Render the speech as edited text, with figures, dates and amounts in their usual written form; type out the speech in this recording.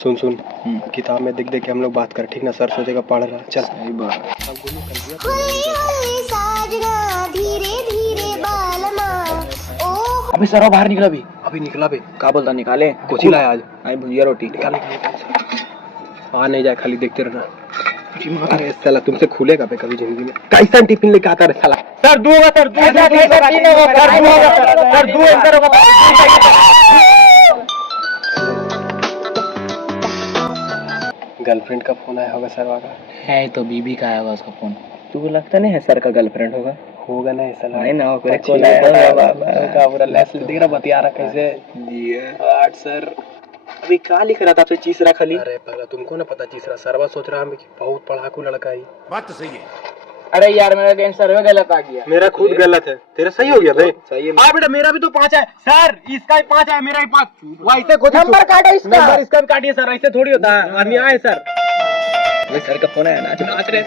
सुन सुन किताब में देख देख के हम लोग बात कर, ठीक ना? सर सोचेगा पढ़ रहा। चल सही बात। अभी सर बाहर निकला भी। अभी निकला बे। क्या बोलता निकाले? कोची लाया आज? आई भुजिया रोटी। निकाल आ नहीं जाए, खाली देखते रहना। अरे साला तुमसे खुलेगा बे कभी जिंदगी में? कैसा टिफिन लेके आता है साला? सर दो होगा सर, दो होगा सर, दो गर्लफ्रेंड का फोन आया होगा सरवा का। है तो बीबी का आया होगा उसका फोन। तुझको लगता नहीं है सर का गर्लफ्रेंड होगा? होगा ना ऐसा नहीं ना होगा। पूरा लेस देख रहा, बतिया रहा कैसे। आठ सर अभी क्या लिख रहा था आपसे? चीसरा खाली। अरे पहला तुमको ना पता चीसरा सरवा सोच रहा है कि बहुत पढ़ाकू लड़का ही। बात तो सही है। अरे यार मेरा आंसर में गलत आ गया। मेरा खुद गलत है, तेरा सही हो गया भाई। सही है। हाँ बेटा मेरा भी तो 5 है सर, इसका भी 5 है, मेरा भी 5। वैसे कुछ नंबर काटो इसका। नंबर इसका भी काटिए सर, ऐसे थोड़ी होता है। अन्याय है सर। सर का फोन है ना, नाच रहे।